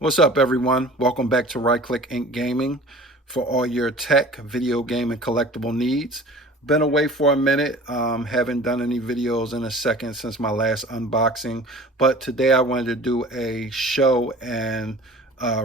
What's up, everyone? Welcome back to Right Click Inc. Gaming for all your tech, video game, and collectible needs. Been away for a minute. Haven't done any videos in a second since my last unboxing, but today I wanted to do a show and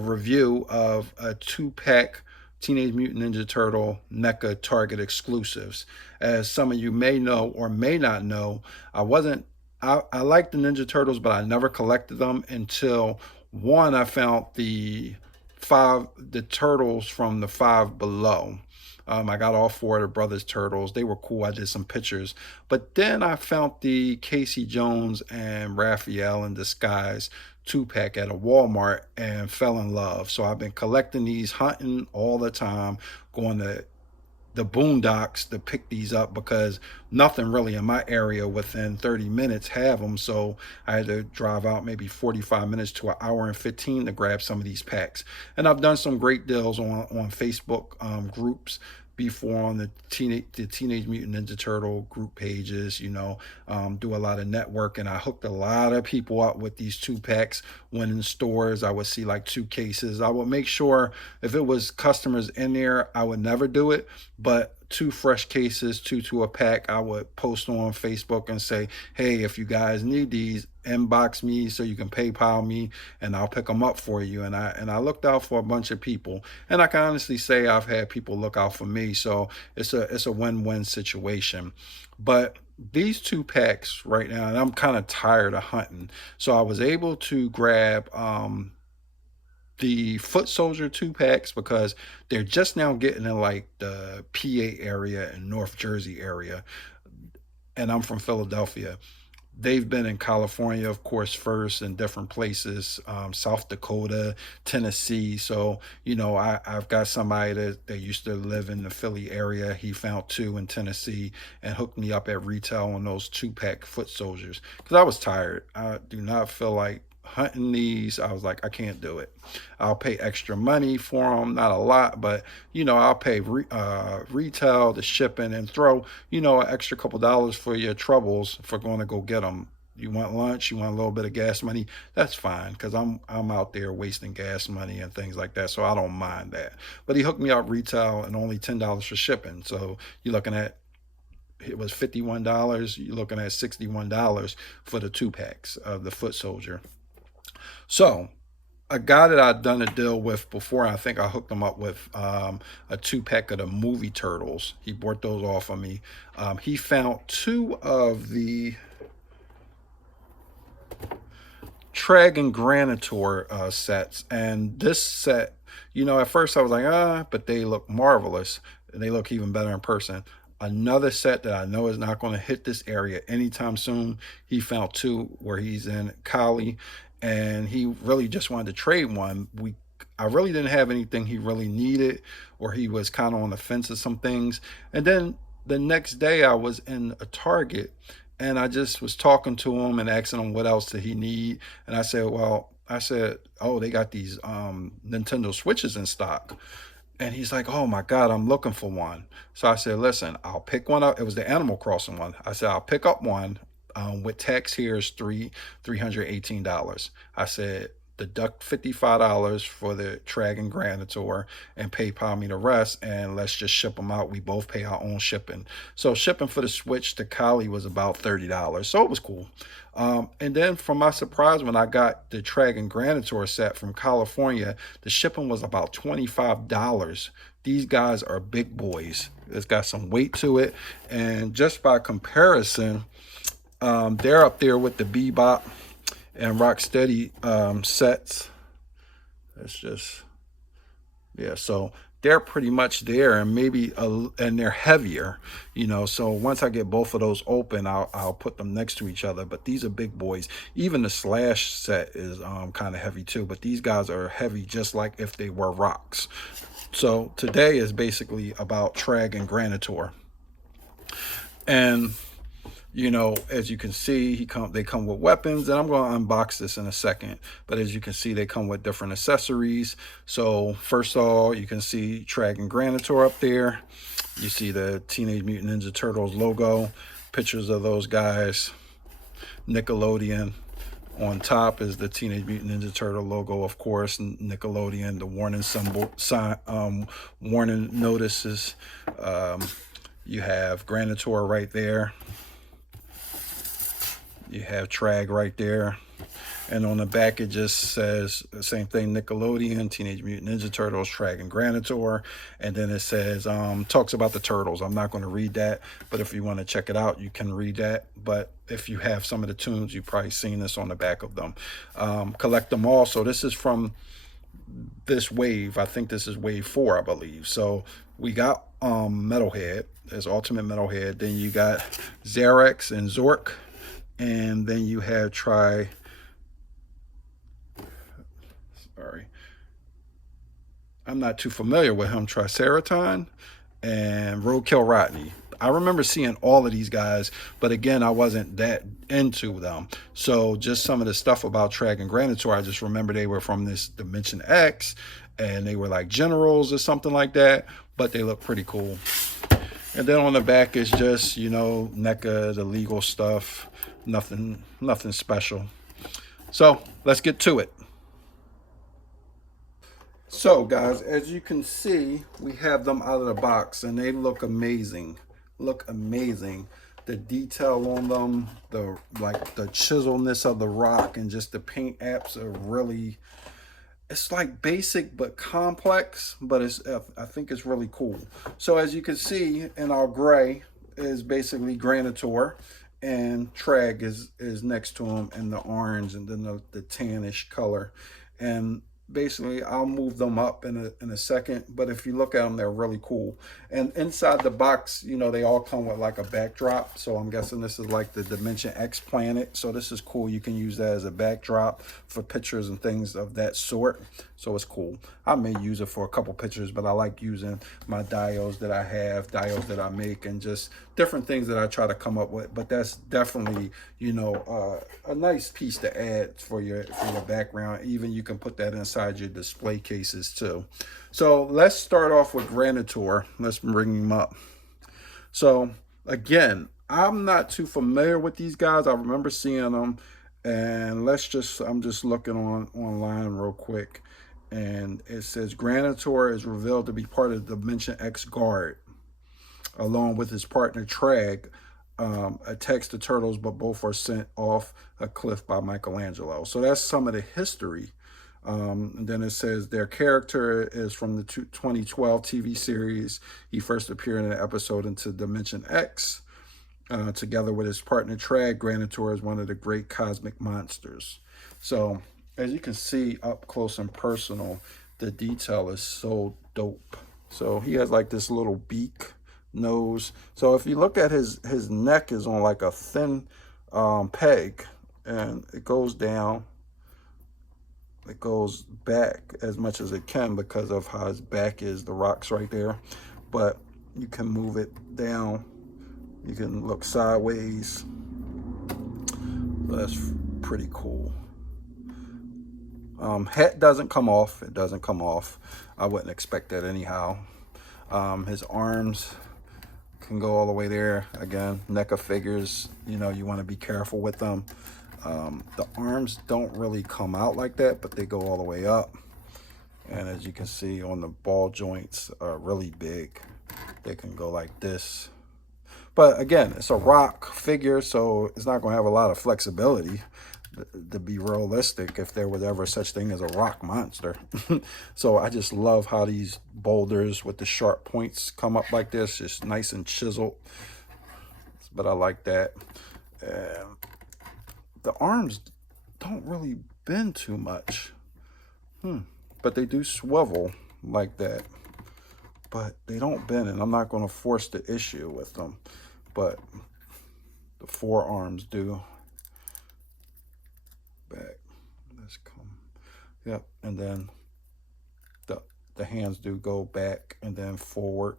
review of a two-pack Teenage Mutant Ninja Turtle NECA Target exclusives. As some of you may know or may not know, I wasn't I like the Ninja Turtles, but I never collected them until one, I found the turtles from the Five Below. I got all four of the brothers turtles. They were cool. I did some pictures. But then I found the Casey Jones and Raphael in Disguise two-pack at a Walmart and fell in love. So I've been collecting these, hunting all the time, going to the boondocks to pick these up because nothing really in my area within 30 minutes have them. So I had to drive out maybe 45 minutes to an hour and 15 to grab some of these packs. And I've done some great deals on Facebook groups before on the Teenage Mutant Ninja Turtle group pages, do a lot of networking. I hooked a lot of people up with these two packs. When in stores, I would see like two cases. I would make sure if it was customers in there, I would never do it, but two fresh cases, two to a pack, I would post on Facebook and say, hey, if you guys need these, inbox me so you can PayPal me and I'll pick them up for you. And I looked out for a bunch of people, and I can honestly say I've had people look out for me. So it's a win-win situation. But these two packs right now, and I'm kind of tired of hunting, so I was able to grab the Foot Soldier two packs because they're just now getting in like the PA area and North Jersey area, and I'm from Philadelphia. They've been in California, of course, first, in different places, South Dakota, Tennessee. So, I've got somebody that used to live in the Philly area. He found two in Tennessee and hooked me up at retail on those two-pack Foot Soldiers because I was tired. I do not feel like hunting these. I was like, I can't do it. I'll pay extra money for them, not a lot, but I'll pay retail, the shipping, and throw an extra couple dollars for your troubles for going to go get them. You want lunch, you want a little bit of gas money, that's fine, because I'm out there wasting gas money and things like that, so I don't mind that. But he hooked me up retail and only $10 for shipping, so you're looking at, it was $51. You're looking at $61 for the two packs of the Foot Soldier. So a guy that I'd done a deal with before, I think I hooked him up with a two-pack of the movie Turtles. He bought those off of me. He found two of the Tragg and Granitor sets. And this set, at first I was like, but they look marvelous. And they look even better in person. Another set that I know is not going to hit this area anytime soon. He found two where he's in Cali, and he really just wanted to trade one. I really didn't have anything he really needed, or he was kind of on the fence of some things. And then the next day I was in a Target, and I just was talking to him and asking him what else did he need. And I said, oh, they got these Nintendo Switches in stock. And he's like, oh my God, I'm looking for one. So I said, listen, I'll pick one up. It was the Animal Crossing one. I said, I'll pick up one. With tax here is $318. I said, deduct $55 for the Tragg and Granitor and PayPal me the rest, and let's just ship them out. We both pay our own shipping. So shipping for the Switch to Cali was about $30. So it was cool. And then for my surprise, when I got the Tragg and Granitor set from California, the shipping was about $25. These guys are big boys. It's got some weight to it. And just by comparison, they're up there with the Bebop and Rocksteady sets. That's just, yeah, so they're pretty much there, and and they're heavier, so once I get both of those open, I'll put them next to each other. But these are big boys. Even the Slash set is kind of heavy too, but these guys are heavy just like if they were rocks. So today is basically about Tragg and Granitor. And as you can see, they come with weapons, and I'm going to unbox this in a second. But as you can see, they come with different accessories. So first of all, you can see Tragg and Granitor up there. You see the Teenage Mutant Ninja Turtles logo, pictures of those guys, Nickelodeon. On top is the Teenage Mutant Ninja Turtle logo, of course, Nickelodeon, the warning symbol, warning notices. You have Granitor right there. You have Tragg right there. And on the back, it just says the same thing: Nickelodeon, Teenage Mutant Ninja Turtles, Tragg and Granitor. And then it says, talks about the turtles. I'm not going to read that, but if you want to check it out, you can read that. But if you have some of the tunes, you've probably seen this on the back of them. Collect them all. So this is from this wave. I think this is wave 4, I believe. So we got Metalhead. There's Ultimate Metalhead. Then you got Xerax and Zork. And then you have sorry, I'm not too familiar with him, Triceraton and Roadkill Rodney. I remember seeing all of these guys, but again, I wasn't that into them. So just some of the stuff about Tragg and Granitor, I just remember they were from this Dimension X, and they were like generals or something like that, but they look pretty cool. And then on the back is just, you know, NECA, the legal stuff, nothing special. So let's get to it. So guys, as you can see, we have them out of the box and they look amazing. Look amazing. The detail on them, the chiselness of the rock, and just the paint apps are really, it's like basic but complex, but I think it's really cool. So as you can see, in our gray is basically Granitor, and Tragg is next to him in the orange, and then the tannish color. And basically I'll move them up in a second, but if you look at them, they're really cool. And inside the box, you know, they all come with like a backdrop, so I'm guessing this is like the Dimension X planet. So this is cool. You can use that as a backdrop for pictures and things of that sort, so it's cool. I may use it for a couple pictures, but I like using my diodes that I have, diodes that I make, and just different things that I try to come up with. But that's definitely, you know, a nice piece to add for your background. Even you can put that inside your display cases too. So let's start off with Granitor. Let's bring him up. So again, I'm not too familiar with these guys. I remember seeing them, and I'm just looking online real quick, and it says Granitor is revealed to be part of the Dimension X Guard, along with his partner Tragg. Attacks the turtles, but both are sent off a cliff by Michelangelo. So that's some of the history. And then it says their character is from the 2012 TV series. He first appeared in an episode into Dimension X. Together with his partner Tragg, Granitor is one of the great cosmic monsters. So as you can see up close and personal, the detail is so dope. So he has like this little beak, nose. So if you look at his neck is on like a thin peg, and it goes down. It goes back as much as it can because of how his back is, the rocks right there. But you can move it down. You can look sideways. So that's pretty cool. Hat doesn't come off. It doesn't come off. I wouldn't expect that anyhow. His arms can go all the way there. Again, NECA figures, you know, you want to be careful with them. The arms don't really come out like that, but they go all the way up. And as you can see on the ball joints are really big. They can go like this. But again, it's a rock figure, so it's not going to have a lot of flexibility to be realistic if there was ever such thing as a rock monster. So I just love how these boulders with the sharp points come up like this, just nice and chiseled. But I like that. And the arms don't really bend too much. But they do swivel like that. But they don't bend, and I'm not going to force the issue with them. But the forearms do. Back. Let's come. Yep. And then the hands do go back and then forward.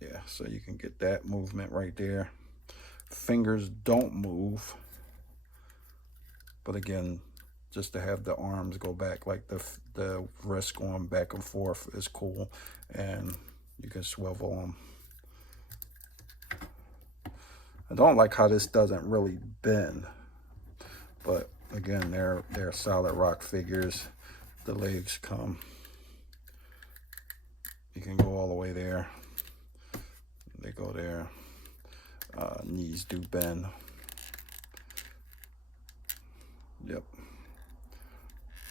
Yeah, so you can get that movement right there. Fingers don't move. But again, just to have the arms go back, like the wrist going back and forth is cool. And you can swivel them. I don't like how this doesn't really bend, but Again, they're solid rock figures. The legs come. You can go all the way there. They go there. Knees do bend. Yep.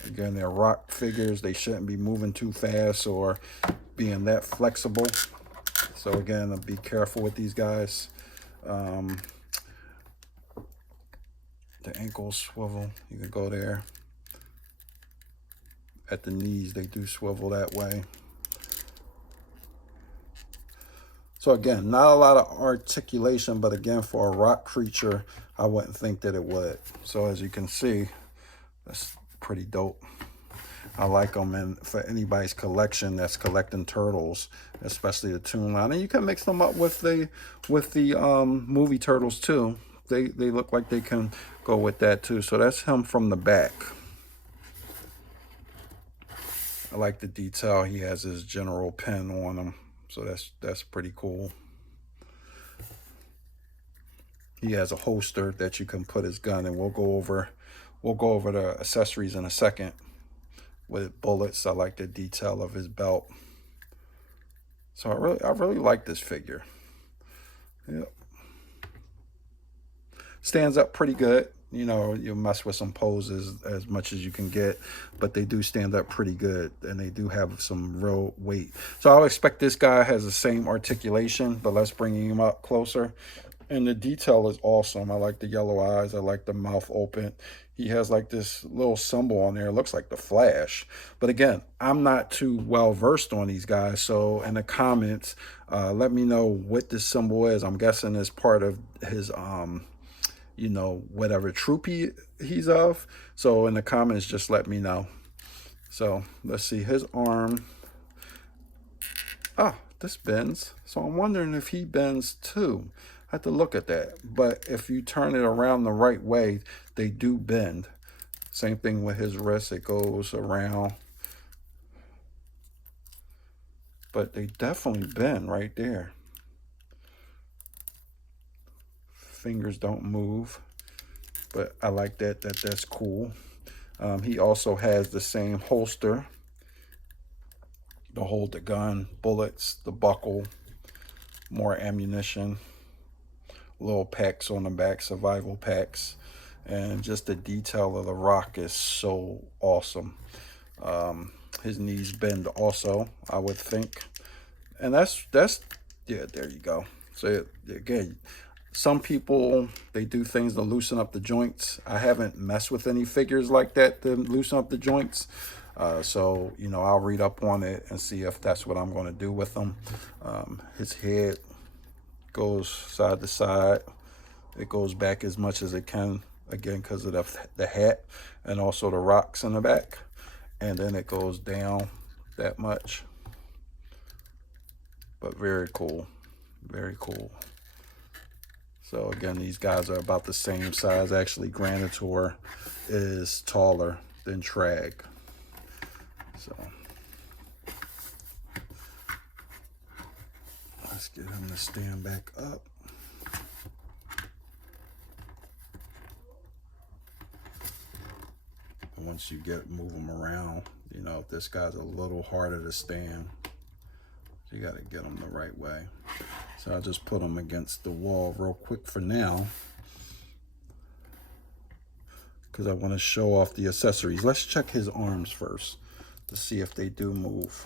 Again, they're rock figures. They shouldn't be moving too fast or being that flexible. So again, be careful with these guys. The ankles swivel. You can go there. At the knees, they do swivel that way. So again, not a lot of articulation, but again, for a rock creature, I wouldn't think that it would. So as you can see, that's pretty dope. I like them, and for anybody's collection that's collecting turtles, especially the Toon line, and you can mix them up with the movie turtles too. They look like they can go with that too. So that's him from the back. I like the detail. He has his general pen on him, so that's pretty cool. He has a holster that you can put his gun, and we'll go over the accessories in a second. With bullets, I like the detail of his belt. So I really like this figure. Yep. Stands up pretty good. You know, you mess with some poses as much as you can get, but they do stand up pretty good, and they do have some real weight. So I'll expect this guy has the same articulation, but let's bring him up closer. And the detail is awesome. I like the yellow eyes. I like the mouth open. He has like this little symbol on there. It looks like the Flash. But again, I'm not too well versed on these guys. So in the comments, let me know what this symbol is. I'm guessing it's part of his, you know, whatever troop he's of. So in the comments, just let me know. So let's see his arm. Ah, this bends. So I'm wondering if he bends too. I have to look at that. But if you turn it around the right way, they do bend. Same thing with his wrist. It goes around. But they definitely bend right there. Fingers don't move. But I like that. That's cool. He also has the same holster to hold the gun, bullets, the buckle, more ammunition. Little packs on the back, survival packs, and just the detail of the rock is so awesome. His knees bend also, I would think, and that's yeah, there you go. So again, some people, they do things to loosen up the joints. I haven't messed with any figures like that to loosen up the joints. So, you know, I'll read up on it and see if that's what I'm going to do with them. His head goes side to side. It goes back as much as it can, again, because of the hat and also the rocks in the back. And then it goes down that much. But very cool. Very cool. So again, these guys are about the same size. Actually, Granitor is taller than Tragg. So let's get him to stand back up. And once you move him around, you know, this guy's a little harder to stand. You got to get him the right way. So I'll just put him against the wall real quick for now, because I want to show off the accessories. Let's check his arms first to see if they do move.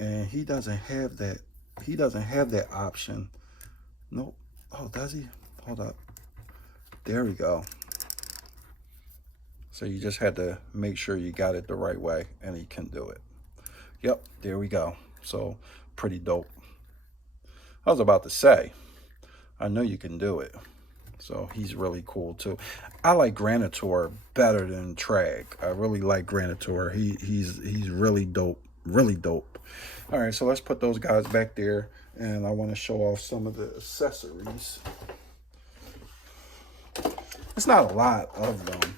And he doesn't have that. He doesn't have that option. Nope. Oh, does he? Hold up. There we go. So you just had to make sure you got it the right way, and he can do it. Yep, there we go. So pretty dope. I was about to say, I know you can do it. So he's really cool too. I like Granitor better than Tragg. I really like Granitor. He's really dope. Really dope. All right, so let's put those guys back there, and I want to show off some of the accessories. It's not a lot of them,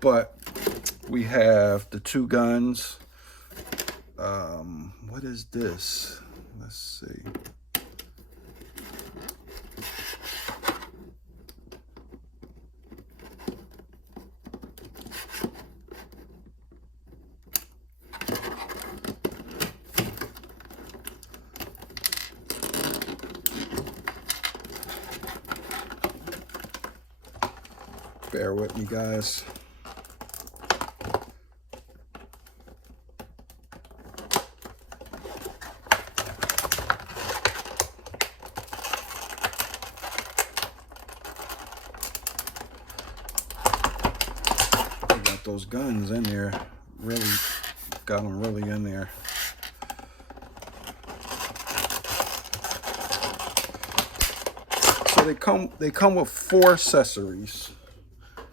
but we have the two guns. What is this? Let's see. Bear with me, guys. Got those guns in there. Really got them really in there. So they come with 4 accessories.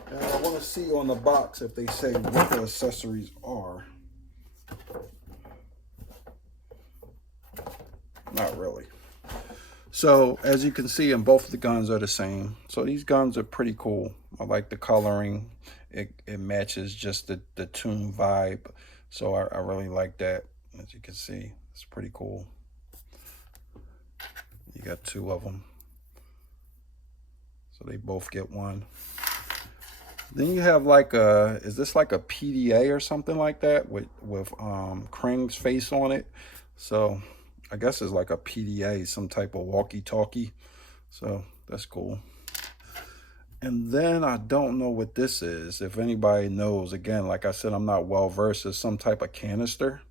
And I want to see on the box if they say what the accessories are. Not really. So as you can see, and both of the guns are the same. So these guns are pretty cool. I like the coloring. It matches just the Toon vibe. So I really like that. As you can see, it's pretty cool. You got 2 of them. So they both get 1. Then you have like a, is this like a PDA or something like that with Krang's face on it? So I guess it's like a PDA, some type of walkie-talkie. So that's cool. And then I don't know what this is. If anybody knows, again, like I said, I'm not well versed. It's some type of canister.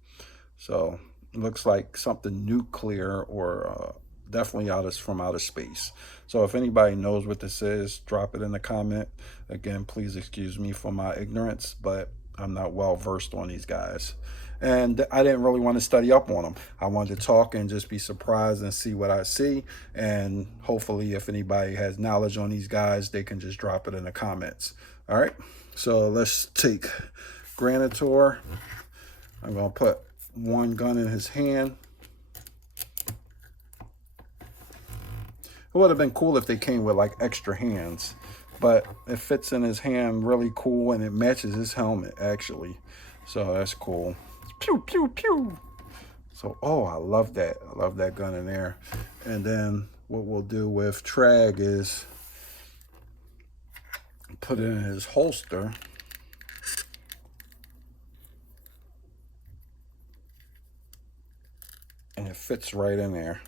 So it looks like something nuclear or definitely from outer space. So if anybody knows what this is, drop it in the comment. Again, please excuse me for my ignorance, but I'm not well versed on these guys. And I didn't really want to study up on them. I wanted to talk and just be surprised and see what I see. And hopefully if anybody has knowledge on these guys, they can just drop it in the comments. All right, so let's take Granitor. I'm going to put 1 gun in his hand. It would have been cool if they came with like extra hands, but it fits in his hand really cool and it matches his helmet actually. So that's cool. Pew, pew, pew. So, oh, I love that. I love that gun in there. And then what we'll do with Tragg is put it in his holster. And it fits right in there.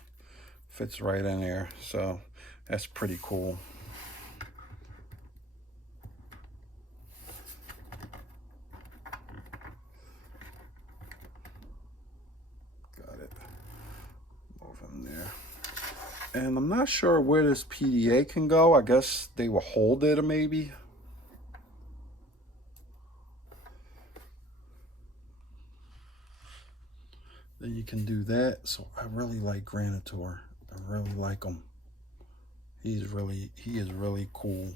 Fits right in there. So that's pretty cool. Got it. Move him there. And I'm not sure where this PDA can go. I guess they will hold it maybe. Then you can do that. So I really like Granitor. I really like him. He is really cool.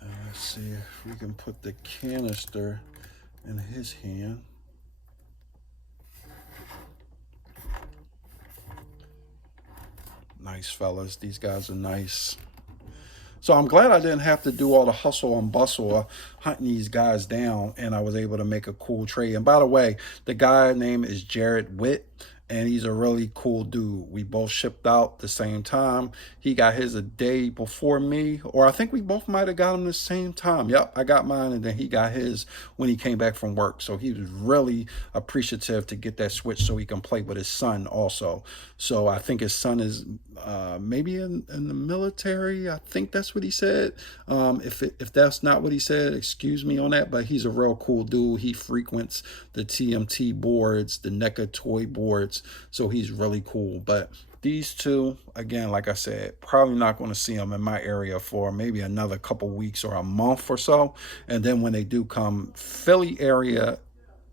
Let's see if we can put the canister in his hand. Nice fellas, these guys are nice. So I'm glad I didn't have to do all the hustle and bustle of hunting these guys down, and I was able to make a cool trade. And by the way, the guy name is Jared Witt, and he's a really cool dude. We both shipped out the same time. He got his a day before me, or I think we both might have got him the same time. Yep, I got mine, and then he got his when he came back from work. So he was really appreciative to get that switch so he can play with his son also. So I think his son is maybe in the military. I think that's what he said. If that's not what he said, excuse me on that, but he's a real cool dude. He frequents the TMNT boards, the NECA toy boards, so he's really cool. But these two, again, like I said, probably not going to see them in my area for maybe another couple weeks or a month or so. And then when they do come, Philly area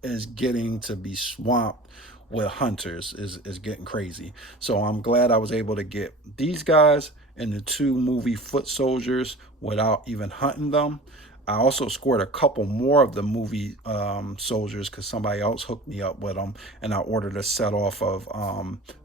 is getting to be swamped with hunters, is getting crazy. So I'm glad I was able to get these guys and the 2 movie foot soldiers without even hunting them. I also scored a couple more of the movie soldiers because somebody else hooked me up with them, and I ordered a set off of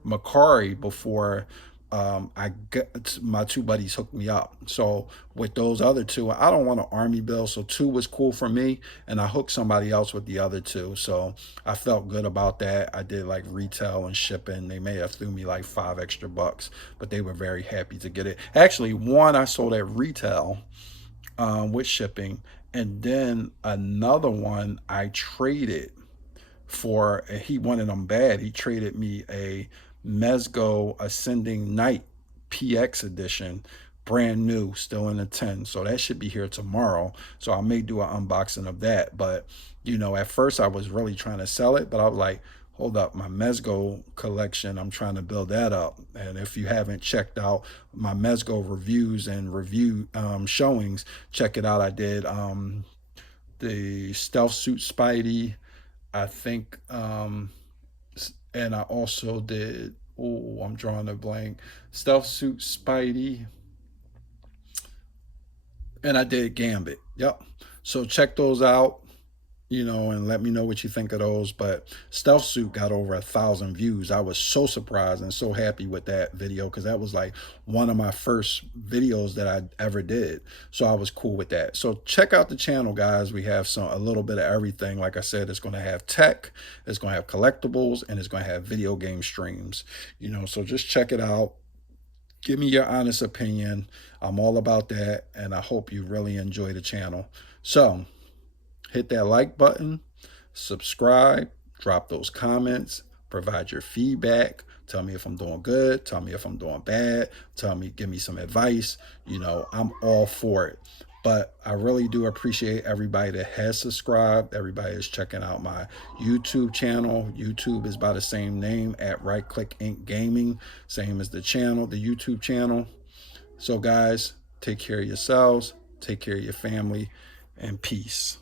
Macari before I got my 2 buddies hooked me up. So with those other 2, I don't want an army bill, so 2 was cool for me, and I hooked somebody else with the other 2. So I felt good about that. I did like retail and shipping. They may have threw me like $5 extra, but they were very happy to get it. Actually, one I sold at retail with shipping, and then another one I traded for. He wanted them bad. He traded me a Mezco Ascending Knight PX edition, brand new, still in the tin. So that should be here tomorrow. So I may do an unboxing of that. But, you know, at first I was really trying to sell it, but I was like, hold up, my Mezco collection, I'm trying to build that up. And if you haven't checked out my Mezco reviews and review showings, check it out. I did the Stealth Suit Spidey, I think, and I also did, oh, I'm drawing a blank, Stealth Suit Spidey, and I did Gambit. Yep. So check those out, you know, and let me know what you think of those. But Stealth Suit got over 1,000 views. I was so surprised and so happy with that video because that was like one of my first videos that I ever did. So I was cool with that. So check out the channel, guys. We have a little bit of everything. Like I said, it's going to have tech, it's going to have collectibles, and it's going to have video game streams. You know, so just check it out. Give me your honest opinion. I'm all about that, and I hope you really enjoy the channel. So hit that like button, subscribe, drop those comments, provide your feedback. Tell me if I'm doing good. Tell me if I'm doing bad. Give me some advice. You know, I'm all for it. But I really do appreciate everybody that has subscribed. Everybody is checking out my YouTube channel. YouTube is by the same name, at Right Click Inc. Gaming. Same as the channel, the YouTube channel. So guys, take care of yourselves, take care of your family, and peace.